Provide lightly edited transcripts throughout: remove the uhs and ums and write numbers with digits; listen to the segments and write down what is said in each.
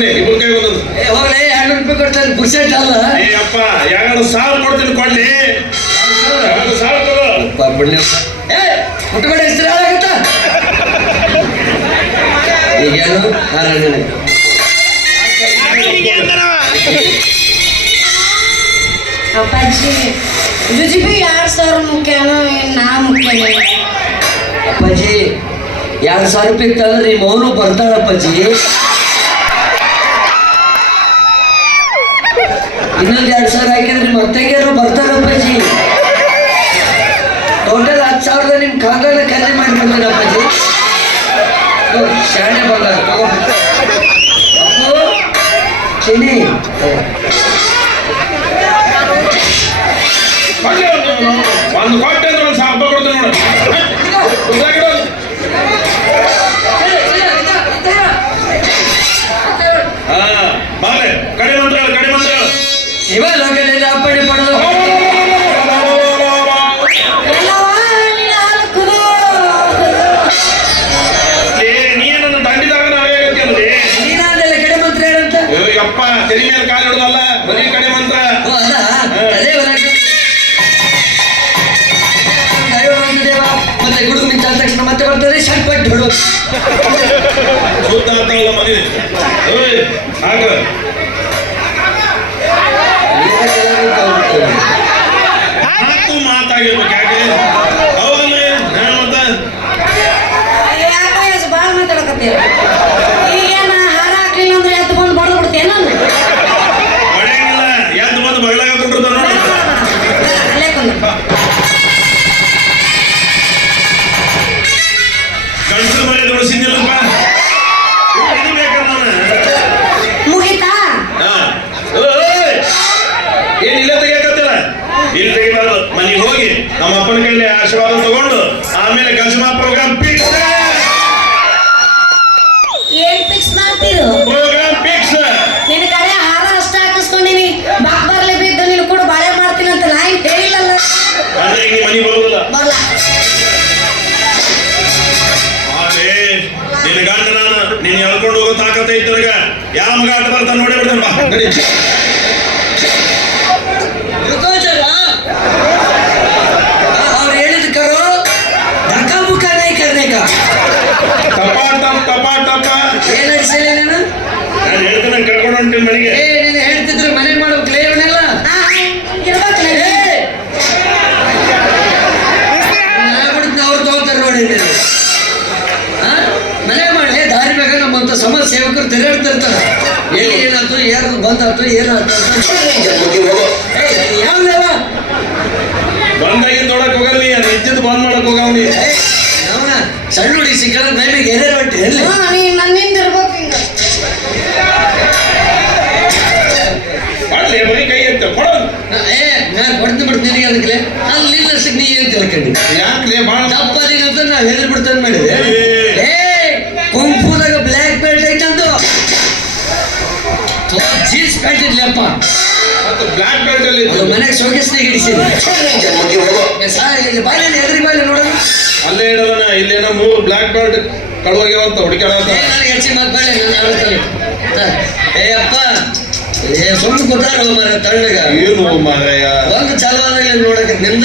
ಕೊಡ್ಲಿ ಇಬ್ಬರು ಕೈ ಒಂದೊಂದು. ಹೋಗ್ಲಿ 200 ರೂಪಾಯಿ ಕೊಡ್ತಾನೆ ಪುರ್ಸೆಟ್ ಅಲ್ಲ. ಏ ಅಪ್ಪ 2,000 ಕೊಡ್ತೀನಿ ಕೊಡ್ಲಿ. 2,000 ತಗೋ. ಮುಟ್ಟಬೇಡ ಹೆಸರು ಆಗುತ್ತ ಈಗೇನು ಅಪ್ಪಾಜಿ ರುಜಿಬಿ 2,000 ಮುಖ್ಯನೋ ನಾ ಮುಖ್ಯನೋ? ಅಪ್ಪಾಜಿ 2,000 ರೂಪಾಯಿ ತಂದ್ರೆ ನಿಮ್ಮ ಅವನು ಬರ್ತಾಳಪ್ಪಾಜಿ. ಇನ್ನೊಂದು 2,000 ಹಾಕಿದ್ರೆ ನಿಮ್ಮ ಅತ್ತೆಗೆರು ಬರ್ತಾರಪ್ಪಾಜಿ. ಟೋಟಲ್ 10,000 ನಿಮ್ ಕಾಂಗಾಲ ಖರೀದಿ ಮಾಡಿ ಬರ್ತೀರಪ್ಪಾಜಿ. ಶಾಣೆ ಬಂಗಾರ ಅಪ್ಪು ಚಿನ್ನಿ ಒಂದು ಕೊಟ್ಟೆ ಅಂದ್ರೆ 1,000 ರೂಪಾಯಿ ಕೊಡ್ತೀನಿ ನೋಡು. ಬಾಲೆ ಕಡಿಮೆ ಮಂತ್ರ ಶಿವ ಲೋಕದಲ್ಲಿ ಅಪ್ಪಣೆ ಪಡೆದು ನೀನನ್ನು ದಂಡಿದಾಗ ನಾವೇ ಅಂದ್ರೆ ನೀನಾದೆಲ್ಲ ಕಡೆ ಮಂತ್ರ ಹೇಳಂತ. ಯಪ್ಪ ತೆರಿ ಮೇಲೆ ಕಾಲು ಹಿಡಿದಲ್ಲ ಬರೀ ಕಡೆ ಮಂತ್ರ. ಮತ್ತೆ ಗುಡುಗು ಮಿಂಚ ಆದ ತಕ್ಷಣ ಮತ್ತೆ ಬರ್ತದೆ ಶಟ್ಪಟ್ ಹೊಡು ಸೂತ ಆಗ್ತಾವಲ್ಲ ಮನೆ ಆಗ ಮಾತಾಗಿರ್ಬೇಕು ಯಾಕೆ ಹೌದಲ್ರಿ ಮತ್ತೆ ಬಾಳ ಮಾತಾಡಕತ್ತೀರ. ಈಗೇನ ಹಾರ ಹಾಕ್ಲಿಲ್ಲ ಅಂದ್ರೆ ಎದ್ದು ಬಂದು ಬಡ್ದು ಬಿಡ್ತೇನೆ ನಾನು. ಹೊಡೆಯಂಗಿಲ್ಲ ಎದ್ದು ಬಂದು ಬಗಲಾಗ ಕೊಟ್ಟಿರ್ತಾವ ನೋಡಿ. ಅಲ್ಲೇ ಕೊಂದು ಗಂಡಸರು ಮನೆ ದೊಡ್ಸಿದ್ದಿಲ್ಲಪ್ಪ ಮುಗಿತಾ? ಏನಿಲ್ಲ ತೆಗಿಯಕತ್ತಿಲ್ಲ ಇಲ್ಲಿ ತೆಗಿಬಾರ್ದು. ಮನೆಗೆ ಹೋಗಿ ನಮ್ಮ ಅಪ್ಪನ ಕೈಲಿ ಆಶೀರ್ವಾದ ತಗೊಂಡು ಆಮೇಲೆ ಕಲ್ಸಮಾ ಪ್ರೋಗ್ರಾಮ್ ಫಿಕ್ಸ್. ಏನ್ ಫಿಕ್ಸ್ ಮಾಡ್ತೀರು? Program fix. ನಿನ್ನ ಕಡೆ ಹಾರ ಅಷ್ಟ ಹಾಕಿಸ್ಕೊಂಡಿನಿ ಬಾಕ್ ಬರ್ಲಿ ಬಿದ್ದು ನೀನು ಕೂಡ ಬಾಳೆ ಮಾಡ್ತೀನಿ ಅಂತ ನಾ ಏನ್ ಹೇಳಿಲ್ಲಲ್ಲ. ಅಂದ್ರೆ ಈಗ ಮನೆಗೆ ಬರುವುದಿಲ್ಲ ಬರ್ಲ ನಿನ್ನ ಗಂಡ ನಾನು ನೀನ್ ಎಳ್ಕೊಂಡು ಹೋಗೋ ತಾಕತ್ತ ಐತಿ ನನಗ. ಯಾವ ಮಗ ಆಟ ಬರ್ತಾನ ನೋಡಿ ಬಿಡ್ತಾನ ಬಾ ನಡಿ. ಅವ್ರು ಹೇಳಿದ ಕರೋ ಧಕ್ಕ ಮುಖ ನೈ ಕರ್ನೇಕ ಟಪ ಏನ್ ಅನ್ಸಿಲ್ಲ ನೀನು? ನಾನು ಹೇಳ್ತೇನೆ ಕರ್ಕೊಂಡು ಹೊಂಟಿನ ಮನೆಗೆ. ನೀನು ಹೇಳ್ತಿದ್ರೆ ಮನೆ ಮಾಡ್ಬೇಕು ಇವನ್ನೆಲ್ಲ ಇರ್ಬೇಕಲ್ಲ. ಅವ್ರು ತಗೋತಾರೆ ನೋಡಿ ಮನೆ ಮಾಡಿ ದಾರಿ ಮ್ಯಾಗ ನಮ್ಮಂತ ಸಮಾಜ ಸೇವಕರು ತಿರುಗಾಡ್ತಿರ್ತಾರೆ. ಎಲ್ಲಿ ಏನಾಯ್ತು ಯಾರು ಬಂದಾಯ್ತು ಏನಾಯ್ತು ಯಾವ್ದವ ಬಂದಾಗಿಂದ ನೋಡಕ್ ಹೋಗಲ್ಲ ನೀ ಅದು ಇದ್ದಿದ್ದು ಬಂದ್ ಮಾಡಕ್ ಹೋಗವ್ನಿ. ಅವನ ಸಣ್ಣ ಹುಡುಗಿ ಸಿಕ್ಕಲ್ಲ ಮೈಮೇಗೆ ಎದೆ ಹೊಟ್ಟೆ ಎಲ್ಲಿ ನನ್ನಿಂದ ಇರ್ಬೇಕು ಹಿಂಗ. ಮಾಡ್ಲಿ ಬರೀ ಕೈ ಎತ್ತ ಕೊಡೋದು. ನಾನು ಕೊಡ್ತು ಬಿಡ್ತೀನಿ ನಿನಗೆ ಅದಕ್ಕೆ ಅಲ್ಲಿಲ್ಲ ಸಿಗ್ ನೀ ಅಂತ ಹೇಳ್ಕೊಂಡಿ ಯಾಕ್ಲೆ ಭಾಳ ತಪ್ಪದಿನಂತ ನಾವು ಹೇಳಿ ಬಿಡ್ತಾನೆ ಮಾಡಿದೆ. ಕುಂಫುದಾಗ ಬ್ಲ್ಯಾಕ್ ಬೆಲ್ಟ್ ಐತಂದು ಜೀನ್ಸ್ ಪ್ಯಾಂಟ್ ಇರ್ಲಿಯಪ್ಪ ಮತ್ತೆ ಬ್ಲ್ಯಾಕ್ ಬೆಲ್ಟ್ ಅಲ್ಲಿ ಮನೆಗೆ ಶೋಕೇಸ್ನಾಗ ಇಡಿಸಿದೆ. ಬಾಯಲ್ಲಿ ಎದ್ರಿ ಬಾಯಲ್ಲಿ ನೋಡೋಣ ಅಲ್ಲೇ ಇಡೋದನ ಇಲ್ಲೇನೋ 3 ಬ್ಲ್ಯಾಕ್ ಬೆಲ್ಟ್ ಕಳುವಾಗ್ಯಾವಂತ ಹುಡುಕ್ಯಾಡ ನನಗೆ ಹೆಚ್ಚಿ ಮಾತಾಡಿ ಏ ಅಪ್ಪ ಸುಮ್ಮನೆ ಕೂತಾರ ಮರ ತಣ್ಣಗ ಏನು ಮಾರಾಯ ಒಂದು ಚಲವಾದಾಗ ನೋಡಕ್ಕೆ ನಿಮ್ದ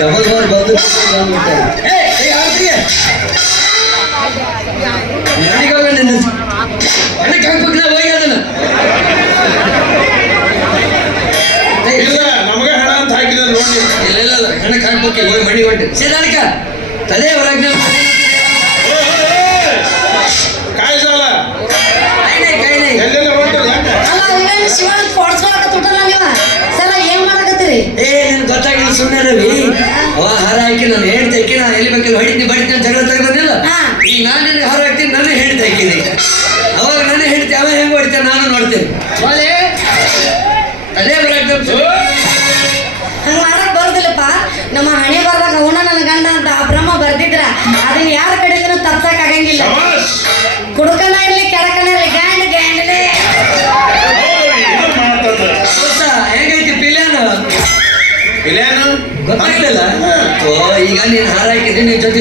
ಡಬಲ್ ಬಾರ್ ಬಂದು ನನಗೋಗ ನಿನ್ನ ಹಣಕ್ಕೆ ಹಾಕ್ಬೇಕು ನಾ ಹೋಗಿ ಅದನ್ನ ಇಲ್ಲ ನಮಗ ಹಣ ಅಂತ ಹಾಕಿದ್ರೆ ನೋಡಿ. ಇಲ್ಲ ಹಣಕ್ಕೆ ಹಾಕ್ಬೇಕು ಹೋಗಿ ಮಣಿ ಹೊಂಟೆ ಸೇದಾನಕ ತಲೆ ಹೊರಗೆ ಕಾಯ್ಸಲ್ಲ ಎಲ್ಲೆಲ್ಲ ಹೊಂಟದ ಯಾಕೆ ಅಲ್ಲ ಶಿವನ್ ಕೊಡ್ಸ್ಕೊಳಕತ್ತಲ್ಲ ನೀವ ಸರ ಏನ್ ಮಾಡಕತ್ತೀರಿ? ನಿನ್ ಗೊತ್ತಾಗಿಲ್ಲ ಸುಮ್ಮನೆ ರವಿ ಅವ ಹಾರ ಹಾಕಿ ನಾನು ಹೇಳ್ತಾ ಹಾಕಿ ನಾನು ಎಲ್ಲಿ ಬೇಕಲ್ಲಿ ಹೊಡಿತೀನಿ ಬಡಿತೀನಿ ಜಗಳ ತೆಗೆದಿಲ್ಲ. ಈಗ ನಾನು ನಿನಗೆ ಹಾರ ಹಾಕ್ತೀನಿ ನಾನು ಹೇಳ್ತಾ ಹಾಕಿನಿ ಅವಾಗ ನಾನೇ ಹೇಳ್ತೀನಿ ಅವ ಹೆಂಗ್ ಹೊಡಿತಾನೆ ನಾನು ನೋಡ್ತೇನೆ ಅದೇ ಬರಾಕ್ತ ಹಂಗ ಮಾಡಕ್ ಬರುದಿಲ್ಲಪ್ಪ. ನಮ್ಮ ಹಣೆ ಬರ್ದಾಗ ಅವನ ನನ್ನ ಗಂಡ ಅಂತ ಆ ಬ್ರಹ್ಮ ಬರ್ದಿದ್ರ ಅದನ್ನ ಯಾರ ಕಡೆಯಿಂದ ತಪ್ಸಕ್ ಆಗಂಗಿಲ್ಲ. ಕುಡುಕನ ಇರ್ಲಿ ಕೆಡಕನ ಇರ್ಲಿ ಗ್ಯಾಂಡ್ ಗ್ಯಾಂಡ್ಲೇ ಹೆಂಗೈತಿ ಪಿಲ್ಯಾನು ಇಲ್ಲೇನು ಗೊತ್ತಾಗ್ಲಿಲ್ಲ. ಈಗ ನೀನ್ ಹಾರ ಹಾಕಿದ್ದೀನಿ ನಿನ್ ಜೊತೆ